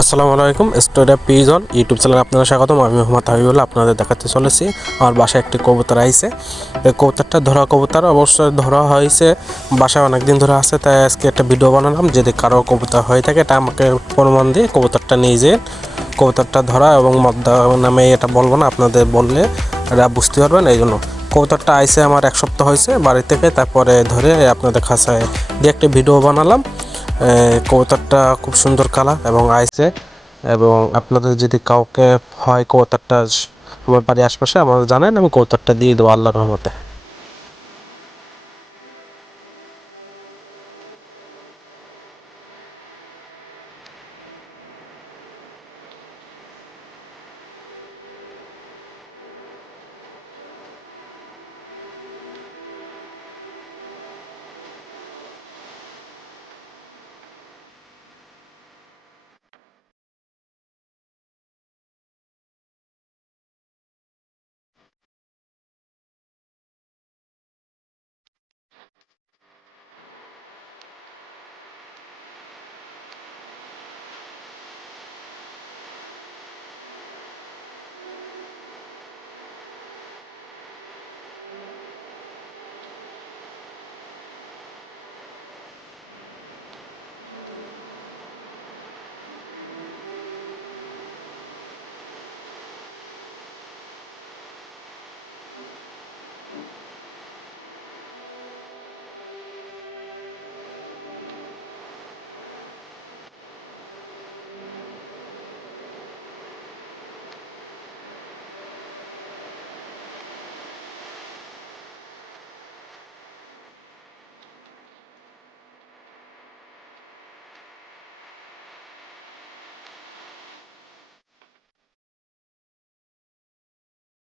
আসসালামু আলাইকুম, story pigeon YouTube চ্যানেলে আপনারা স্বাগতম। আমি মোহাম্মদ হাবিবুল্লাহ আপনাদের দেখাতে চলেছি। আমার বাসায় একটি কবুতর আইছে। এই কবুতরটা ধরা কবুতর অবশ্যই ধরা হয়েছে, বাসায় অনেকদিন ধরে আছে, তাই আজকে একটা ভিডিও বানালাম। যদি কারো কবুতর হয়ে থাকে এটা আমাকে প্রমাণ দিয়ে কবুতরটা নিয়ে যেয়ে কবুতরটা ধরা এবং মদ্দা নামে এটা বলবো না, আপনাদের বললে এটা বুঝতে পারবেন। এই জন্য কবুতরটা আইছে আমার 1 সপ্তাহ হয়েছে বাড়ি থেকে, তারপরে ধরে আপনাদের খাঁচায় দিয়ে একটা ভিডিও বানালাম। কবুতরটা খুব সুন্দর কালার এবং আইছে, এবং আপনাদের যদি কাউকে হয় কবুতরটা আমার বাড়ির আশপাশে আমাকে জানেন, আমি কবুতরটা দিয়ে দেবো আল্লাহর রহমতে।